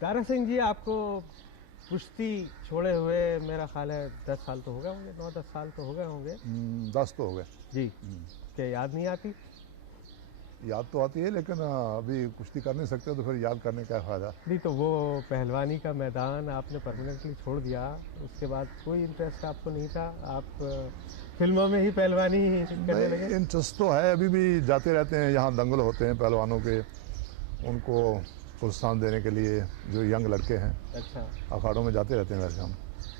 तारा सिंह जी, आपको कुश्ती छोड़े हुए मेरा ख्याल है 10 साल तो हो गए होंगे, 9-10 साल तो हो गए होंगे। 10 तो हो गए जी। क्या याद नहीं आती? याद तो आती है, लेकिन अभी कुश्ती कर नहीं सकते तो फिर याद करने का फ़ायदा। नहीं तो वो पहलवानी का मैदान आपने परमानेंटली छोड़ दिया, उसके बाद कोई इंटरेस्ट आपको नहीं था? आप फिल्मों में ही पहलवानी करने लगे? नहीं, इंटरेस्ट तो है, अभी भी जाते रहते हैं। यहाँ दंगल होते हैं पहलवानों के, उनको प्रोत्साहन देने के लिए जो यंग लड़के हैं अच्छा। अखाड़ों में जाते रहते हैं वैसे हम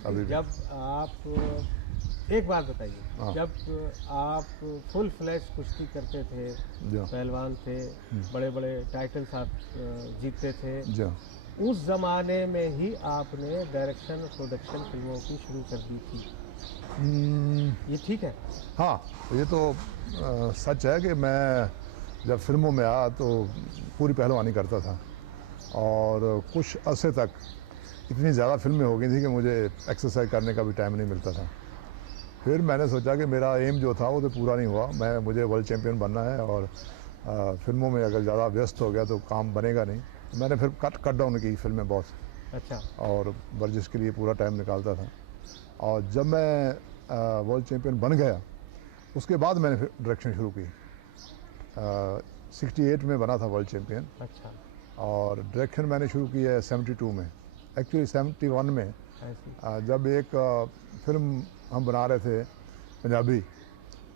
अभी भी। जब आप एक बात बताइए, हाँ। जब आप फुल फ्लैश कुश्ती करते थे, जी पहलवान थे, बड़े बड़े टाइटल्स आप जीतते थे, जी उस जमाने में ही आपने डायरेक्शन और प्रोडक्शन फिल्मों की शुरू कर दी थी, ये ठीक है? हाँ, ये तो सच है कि मैं जब फिल्मों में आया तो पूरी पहलवानी करता था और कुछ अरसे तक इतनी ज़्यादा फिल्में हो गई थी कि मुझे एक्सरसाइज करने का भी टाइम नहीं मिलता था। फिर मैंने सोचा कि मेरा एम जो था वो तो पूरा नहीं हुआ, मुझे वर्ल्ड चैम्पियन बनना है और फिल्मों में अगर ज़्यादा व्यस्त हो गया तो काम बनेगा नहीं। तो मैंने फिर कट डाउन की फिल्में बहुत। अच्छा। और वर्जिश के लिए पूरा टाइम निकालता था। और जब मैं वर्ल्ड चैम्पियन बन गया उसके बाद मैंने फिर डायरेक्शन शुरू की। 68 में बना था वर्ल्ड चैम्पियन। अच्छा। और डायरेक्शन मैंने शुरू की है 72 में, एक्चुअली 71 में। जब एक फिल्म हम बना रहे थे पंजाबी,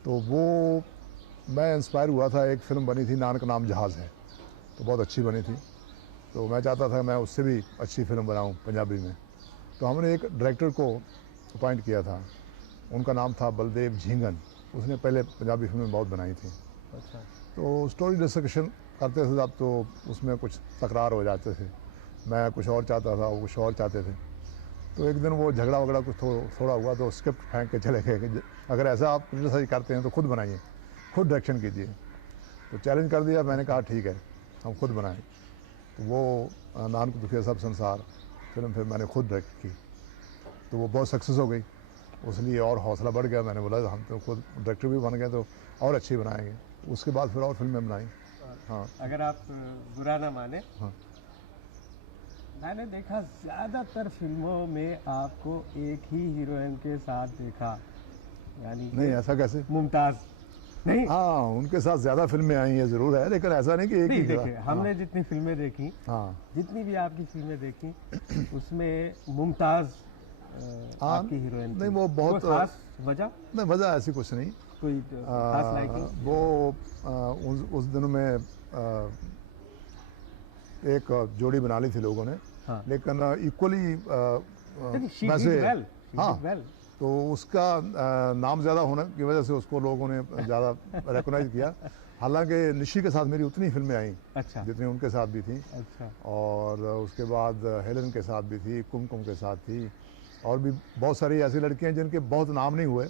तो वो मैं इंस्पायर हुआ था। एक फ़िल्म बनी थी नानक नाम जहाज़ है, तो बहुत अच्छी बनी थी, तो मैं चाहता था मैं उससे भी अच्छी फिल्म बनाऊं पंजाबी में। तो हमने एक डायरेक्टर को अपॉइंट किया था, उनका नाम था बलदेव झींगन। उसने पहले पंजाबी फिल्में बहुत बनाई थी। अच्छा। तो स्टोरी डिस्कशन करते थे तब, तो उसमें कुछ तकरार हो जाते थे। मैं कुछ और चाहता था, वो कुछ और चाहते थे। तो एक दिन वो झगड़ा वगड़ा कुछ थोड़ा हुआ, तो स्क्रिप्ट फेंक के चले गए कि अगर ऐसा आप क्रिटिसाइज करते हैं तो खुद बनाइए, खुद डायरेक्शन कीजिए। तो चैलेंज कर दिया। मैंने कहा ठीक है, हम खुद बनाएं। तो वो नानक दुखिया सब संसार फिल्म फिर मैंने खुद डायरेक्ट की, तो वो बहुत सक्सेस हो गई। उसलिए और हौसला बढ़ गया। मैंने बोला हम तो खुद डायरेक्टर भी बन गए तो और अच्छी बनाएंगे। उसके बाद फिर और फिल्में बनाई। हाँ, अगर आप बुरा ना माने, हाँ, मैंने देखा ज्यादातर फिल्मों में आपको एक ही हीरोइन के साथ देखा, यानी नहीं ऐसा कैसे? मुमताज। नहीं, हाँ, उनके साथ ज़्यादा फिल्में आई हैं ज़रूर है, लेकिन ऐसा नहीं कि एक नहीं ही देखिए, जगह। हमने जितनी फिल्में देखी, हाँ, जितनी भी आपकी फिल्में देखी, उसमें मुमताज हाँ, आपकी हीरोइन नहीं वो बहुत कोई खास वजह, नहीं, वजह ऐसी कुछ नहीं। कोई खास लाइकिंग? वो उस दिनों में एक जोड़ी बना ली थी लोगों ने। हाँ। लेकिन इक्वली वैसे हाँ, तो उसका नाम ज़्यादा होने की वजह से उसको लोगों ने ज़्यादा रिकॉग्नाइज किया। हालांकि निशी के साथ मेरी उतनी फिल्में आई अच्छा। जितनी उनके साथ भी थी। अच्छा। और उसके बाद हेलन के साथ भी थी, कुमकुम के साथ थी, और भी बहुत सारी ऐसी लड़कियां जिनके बहुत नाम नहीं हुए।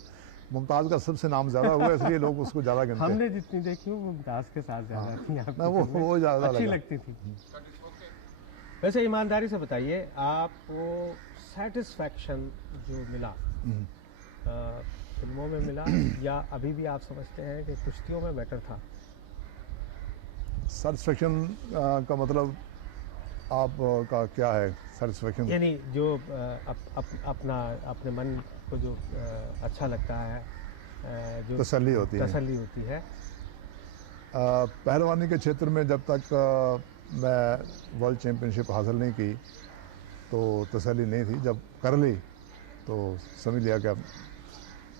मुमताज़ का सबसे नाम ज़्यादा हुआ, इसलिए लोग उसको ज़्यादा गिनते हैं। हमने जितनी देखी वो मुमताज के साथ ज्यादा थी आपकी ना वो फिल्में, ज़्यादा अच्छी लगा। लगती थी। वैसे ईमानदारी से बताइए, आपको सेटिस्फैक्शन जो मिला फिल्मों में मिला, या अभी भी आप समझते हैं कि कुश्तियों में बेटर था? सेटिस्फेक्शन का मतलब आप का क्या है? सेटिस्फेक्शन यानी जो अपना अपने मन को जो अच्छा लगता है, जो तसल्ली होती है। तसल्ली होती है। पहलवानी के क्षेत्र में जब तक मैं वर्ल्ड चैम्पियनशिप हासिल नहीं की तो तसल्ली नहीं थी। जब कर ली तो समझ लिया कि अब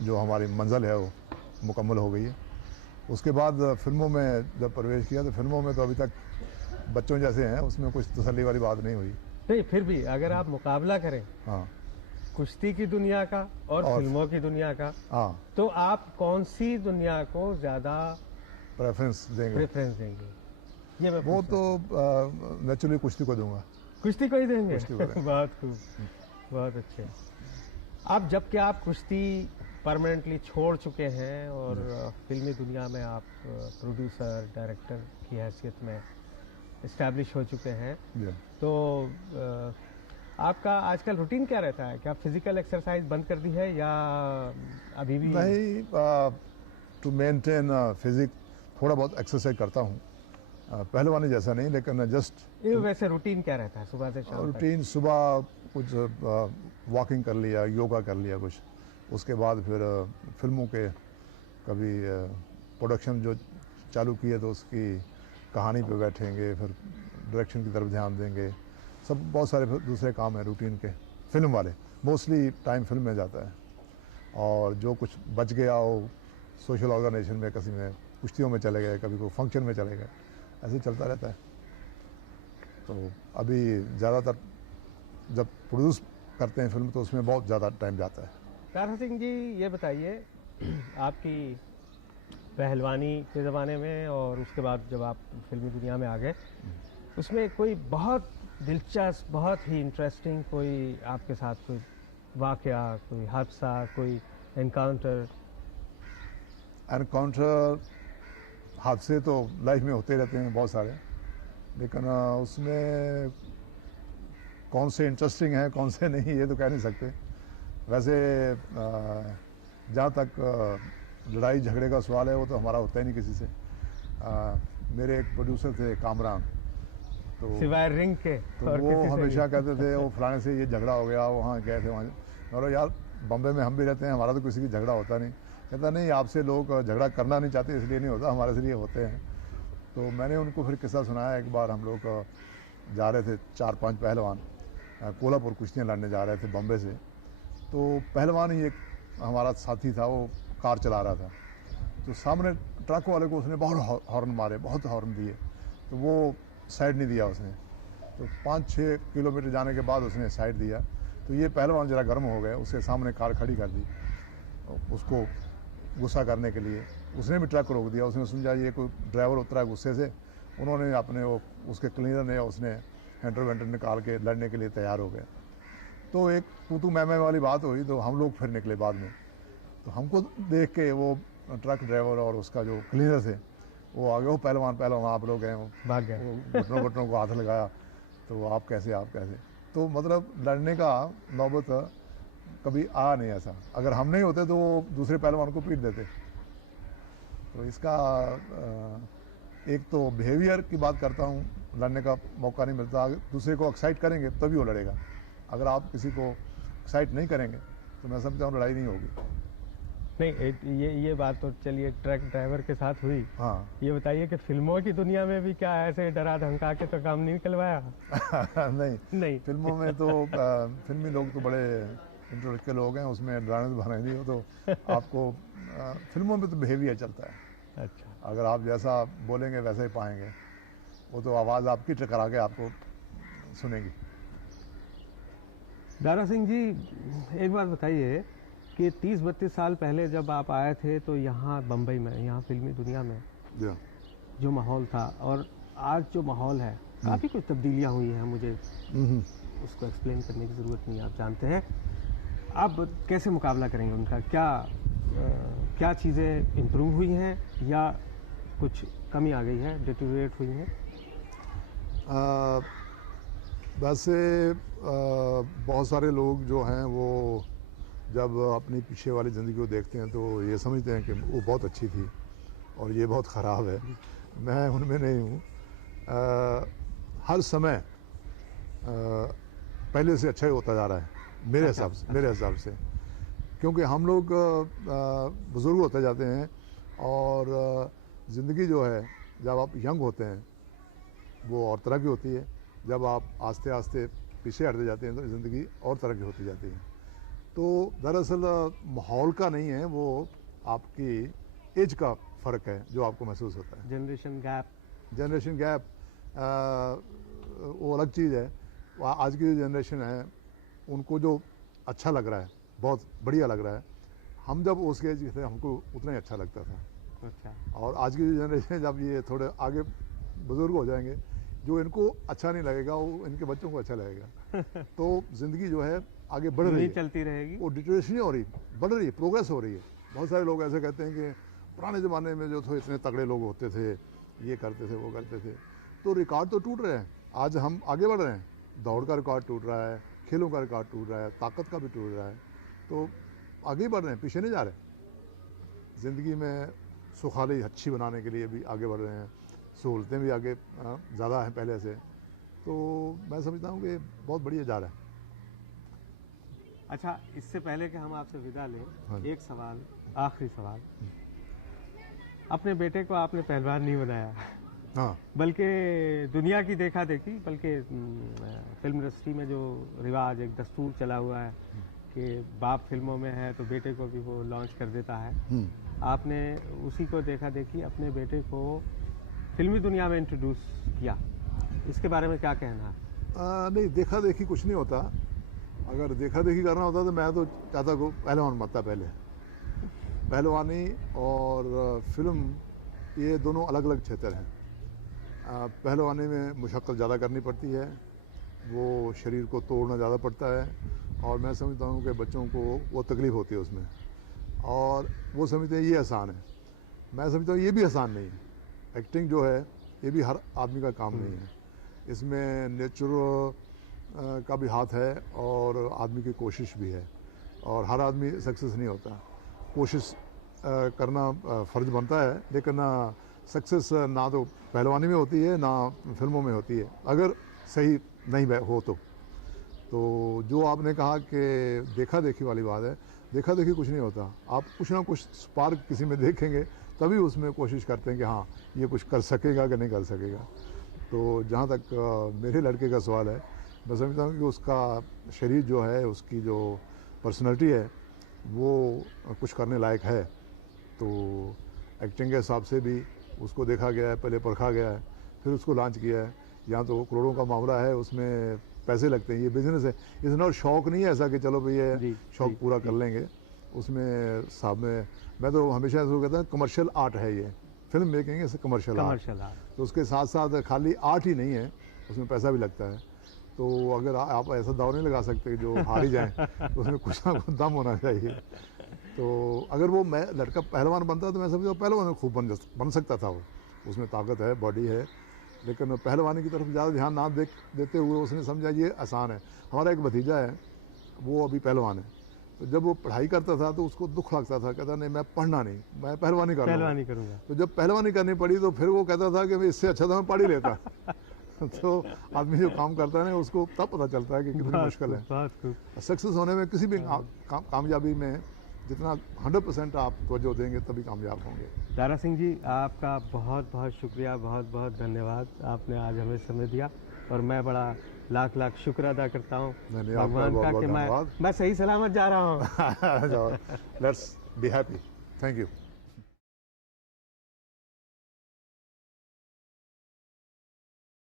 जो हमारी मंजिल है वो मुकम्मल हो गई है। उसके बाद फिल्मों में जब प्रवेश किया तो फिल्मों में तो अभी तक बच्चों जैसे हैं, उसमें कुछ तसल्ली वाली बात नहीं हुई। नहीं, फिर भी अगर आप मुकाबला करें हाँ, कुश्ती की दुनिया का और फिल्मों की दुनिया का, हाँ, तो आप कौन सी दुनिया को ज्यादा प्रेफरेंस देंगे? प्रेफरेंस देंगे? ये मैं वो तो नेचुरली कुश्ती को दूंगा। कुश्ती को ही देंगे। कुश्ती को देंगे। बहुत खूब, बहुत अच्छे। अब जबकि आप कुश्ती परमानेंटली छोड़ चुके हैं और फिल्मी दुनिया में आप प्रोड्यूसर डायरेक्टर की हैसियत में इस्टेब्लिश हो चुके हैं, तो आपका आजकल रूटीन क्या रहता है? क्या फिजिकल एक्सरसाइज बंद कर दी है या अभी भी? नहीं, टू मेंटेन फिजिक थोड़ा बहुत एक्सरसाइज करता हूँ। पहलवानी जैसा नहीं, लेकिन जस्ट ये वैसे रूटीन क्या रहता है सुबह से शाम तक? रूटीन, सुबह कुछ वॉकिंग कर लिया, योगा कर लिया कुछ, उसके बाद फिर फिल्मों के कभी प्रोडक्शन जो चालू किए तो उसकी कहानी पे बैठेंगे, फिर डायरेक्शन की तरफ ध्यान देंगे, सब बहुत सारे दूसरे काम हैं रूटीन के फिल्म वाले। मोस्टली टाइम फिल्म में जाता है, और जो कुछ बच गया हो सोशल ऑर्गेनाइजेशन में, किसी में कुश्तियों में चले गए, कभी कोई फंक्शन में चले गए, ऐसे चलता रहता है। तो अभी ज़्यादातर जब प्रोड्यूस करते हैं फिल्म तो उसमें बहुत ज़्यादा टाइम जाता है। तारा सिंह जी, ये बताइए आपकी पहलवानी के ज़माने में और उसके बाद जब आप फिल्मी दुनिया में आ गए, उसमें कोई बहुत दिलचस्प, बहुत ही इंटरेस्टिंग कोई आपके साथ कोई वाकया, कोई हादसा, कोई एनकाउंटर? हादसे तो लाइफ में होते रहते हैं बहुत सारे, लेकिन उसमें कौन से इंटरेस्टिंग हैं कौन से नहीं ये तो कह नहीं सकते। वैसे जहाँ तक लड़ाई झगड़े का सवाल है वो तो हमारा होता ही नहीं किसी से। मेरे एक प्रोड्यूसर थे कामरान, तो सिवाय रिंग के तो और वो किसी से हमेशा भी? कहते थे वो फलाने से ये झगड़ा हो गया, वहाँ गए थे वहाँ। और यार बम्बे में हम भी रहते हैं, हमारा तो किसी की झगड़ा होता नहीं। कहता नहीं, आपसे लोग झगड़ा करना नहीं चाहते इसलिए नहीं होता, हमारे लिए होते हैं। तो मैंने उनको फिर किस्सा सुनाया। एक बार हम लोग जा रहे थे 4-5 पहलवान कोल्हापुर कुश्तियाँ लड़ने जा रहे थे बम्बे से। तो पहलवान ही एक हमारा साथी था, वो कार चला रहा था, तो सामने ट्रक वाले को उसने बहुत हॉर्न मारे, बहुत हॉर्न दिए, तो वो साइड नहीं दिया उसने। तो 5-6 किलोमीटर जाने के बाद उसने साइड दिया, तो ये पहलवान जरा गर्म हो गया, उसके सामने कार खड़ी कर दी उसको गुस्सा करने के लिए। उसने भी ट्रक रोक दिया, उसने समझा ये कोई ड्राइवर उतरा है गुस्से से, उन्होंने अपने वो उसके क्लीनर ने उसने हैंटर वेंटर निकाल के लड़ने के लिए तैयार हो गया। तो एक तू मैं वाली बात हुई, तो हम लोग फिर निकले बाद में। तो हमको देख के वो ट्रक ड्राइवर और उसका जो क्लीनर थे वो आगे, वो पहलवान आप लोग हैं, वो भाग गए। घुटनों घुटनों को हाथ लगाया, तो आप कैसे। तो मतलब लड़ने का नौबत कभी आ नहीं ऐसा। अगर हम नहीं होते तो वो दूसरे पहलवान को पीट देते। तो इसका एक तो बिहेवियर की बात करता हूँ, लड़ने का मौका नहीं मिलता। दूसरे को एक्साइट करेंगे तभी वो लड़ेगा। अगर आप किसी को एक्साइट नहीं करेंगे तो मैं समझता हूँ लड़ाई नहीं होगी। नहीं, ये बात तो चलिए ट्रक ड्राइवर के साथ हुई। हाँ ये बताइए कि फिल्मों की दुनिया में भी क्या ऐसे डरा धमका के तो काम नहीं निकलवाया? नहीं फिल्मों में तो फिल्मी लोग तो बड़े इंटरेस्ट के लोग हैं, उसमें डराने धमकाने नहीं हो तो आपको फिल्मों में तो बिहेवियर चलता है। अच्छा, अगर आप जैसा बोलेंगे वैसा ही पाएंगे, वो तो आवाज़ आपकी टकरा के आपको सुनेगी। दारा सिंह जी, एक बात बताइए कि 30-32 साल पहले जब आप आए थे तो यहाँ बम्बई में, यहाँ फिल्मी दुनिया में जो माहौल था और आज जो माहौल है, काफ़ी कुछ तब्दीलियाँ हुई हैं। मुझे उसको एक्सप्लेन करने की ज़रूरत नहीं, आप जानते हैं। आप कैसे मुकाबला करेंगे उनका? क्या चीज़ें इम्प्रूव हुई हैं या कुछ कमी आ गई है, डिटेरियोरेट हुई हैं? वैसे बहुत सारे लोग जो हैं वो जब अपनी पीछे वाली ज़िंदगी को देखते हैं तो ये समझते हैं कि वो बहुत अच्छी थी और ये बहुत ख़राब है। मैं उनमें नहीं हूँ। हर समय पहले से अच्छा ही होता जा रहा है मेरे हिसाब से, क्योंकि हम लोग बुज़ुर्ग होते जाते हैं और ज़िंदगी जो है जब आप यंग होते हैं वो और तरह की होती है, जब आप आस्ते आस्ते पीछे हटते जाते हैं तो ज़िंदगी और तरह की होती जाती है। तो दरअसल माहौल का नहीं है, वो आपकी एज का फ़र्क है जो आपको महसूस होता है। जनरेशन गैप वो अलग चीज़ है। आज की जो जनरेशन है उनको जो अच्छा लग रहा है, बहुत बढ़िया लग रहा है, हम जब उस एज के थे हमको उतना ही अच्छा लगता था। अच्छा। और आज की जो जनरेशन जब ये थोड़े आगे बुजुर्ग हो जाएंगे, जो इनको अच्छा नहीं लगेगा वो इनके बच्चों को अच्छा लगेगा। तो ज़िंदगी जो है आगे बढ़ रही है, चलती रहेगी, वो डिटेरेशन हो रही, बढ़ रही है, प्रोग्रेस हो रही है। बहुत सारे लोग ऐसे कहते हैं कि पुराने ज़माने में जो थे इतने तगड़े लोग होते थे, ये करते थे वो करते थे, तो रिकॉर्ड तो टूट रहे हैं। आज हम आगे बढ़ रहे हैं, दौड़ का रिकॉर्ड टूट रहा है, खेलों का रिकॉर्ड टूट रहा है, ताकत का भी टूट रहा है, तो आगे बढ़ रहे हैं, पीछे नहीं जा रहे। ज़िंदगी में सुखाली अच्छी बनाने के लिए भी आगे बढ़ रहे हैं, सहूलतें भी आगे ज़्यादा हैं पहले से, तो मैं समझता हूँ कि बहुत बढ़िया जा रहा है। अच्छा, इससे पहले कि हम आपसे विदा लें, हाँ। एक सवाल, आखिरी सवाल। अपने बेटे को आपने पहलवान नहीं बनाया, हाँ बल्कि दुनिया की देखा देखी, बल्कि फिल्म इंडस्ट्री में जो रिवाज, एक दस्तूर चला हुआ है कि बाप फिल्मों में है तो बेटे को भी वो लॉन्च कर देता है, आपने उसी को देखा देखी अपने बेटे को फिल्मी दुनिया में इंट्रोड्यूस किया। इसके बारे में क्या कहना है? नहीं, देखा देखी कुछ नहीं होता। अगर देखा देखी करना होता तो मैं तो चाहता को पहलवान बनता। पहले पहलवानी और फिल्म ये दोनों अलग अलग क्षेत्र हैं। पहलवानी में मुशक्क़त ज़्यादा करनी पड़ती है, वो शरीर को तोड़ना ज़्यादा पड़ता है, और मैं समझता हूँ कि बच्चों को वो तकलीफ़ होती है उसमें, और वो समझते हैं ये आसान है। मैं समझता हूँ ये भी आसान नहीं है। एक्टिंग जो है ये भी हर आदमी का काम नहीं है, इसमें नेचुरल का भी हाथ है और आदमी की कोशिश भी है, और हर आदमी सक्सेस नहीं होता। कोशिश करना फ़र्ज बनता है, लेकिन सक्सेस ना तो पहलवानी में होती है ना फिल्मों में होती है, अगर सही नहीं हो तो जो आपने कहा कि देखा देखी वाली बात है, देखा देखी कुछ नहीं होता। आप कुछ ना कुछ स्पार्क किसी में देखेंगे तभी उसमें कोशिश करते हैं कि हाँ ये कुछ कर सकेगा कि नहीं कर सकेगा। तो जहाँ तक मेरे लड़के का सवाल है, मैं समझता हूँ कि उसका शरीर जो है, उसकी जो पर्सनैलिटी है, वो कुछ करने लायक है। तो एक्टिंग के हिसाब से भी उसको देखा गया है, पहले परखा गया है, फिर उसको लॉन्च किया है। यहाँ तो करोड़ों का मामला है, उसमें पैसे लगते हैं, ये बिजनेस है। इस नॉट शौक नहीं है ऐसा कि चलो भाई ये शौक पूरा कर लेंगे। उसमें साहब में मैं तो हमेशा ऐसा कहता हूँ कमर्शियल आर्ट है ये, फिल्म मेकिंग है कमर्शियल आर्ट। तो उसके साथ साथ खाली आर्ट ही नहीं है, उसमें पैसा भी लगता है। तो अगर आप ऐसा दाव नहीं लगा सकते जो हार ही जाए, तो उसमें कुछ ना कुछ दम होना चाहिए। तो अगर वो मैं लड़का पहलवान बनता तो मैं समझता पहलवान खूब बन सकता था। वो उसमें ताकत है, बॉडी है, लेकिन पहलवानी की तरफ ज़्यादा ध्यान ना देते हुए उसने समझा ये आसान है। हमारा एक भतीजा है, वो अभी पहलवान है, तो जब वो पढ़ाई करता था तो उसको दुख लगता था, कहता नहीं मैं पढ़ना नहीं, मैं पहलवानी करूँगा। तो जब पहलवानी करनी पड़ी तो फिर वो कहता था कि इससे अच्छा तो मैं पढ़ ही लेता। तो आदमी जो काम करता है ना, उसको तब पता चलता है कि कितनी मुश्किल है। सक्सेस होने में किसी भी कामयाबी में जितना 100% आप तवज्जो देंगे तभी कामयाब होंगे। दारा सिंह जी, आपका बहुत बहुत शुक्रिया, बहुत बहुत धन्यवाद। आपने आज हमें समय दिया और मैं बड़ा लाख लाख शुक्र अदा करता हूँ भगवान का कि मैं सही सलामत जा रहा हूँ। Let's be happy. Thank you.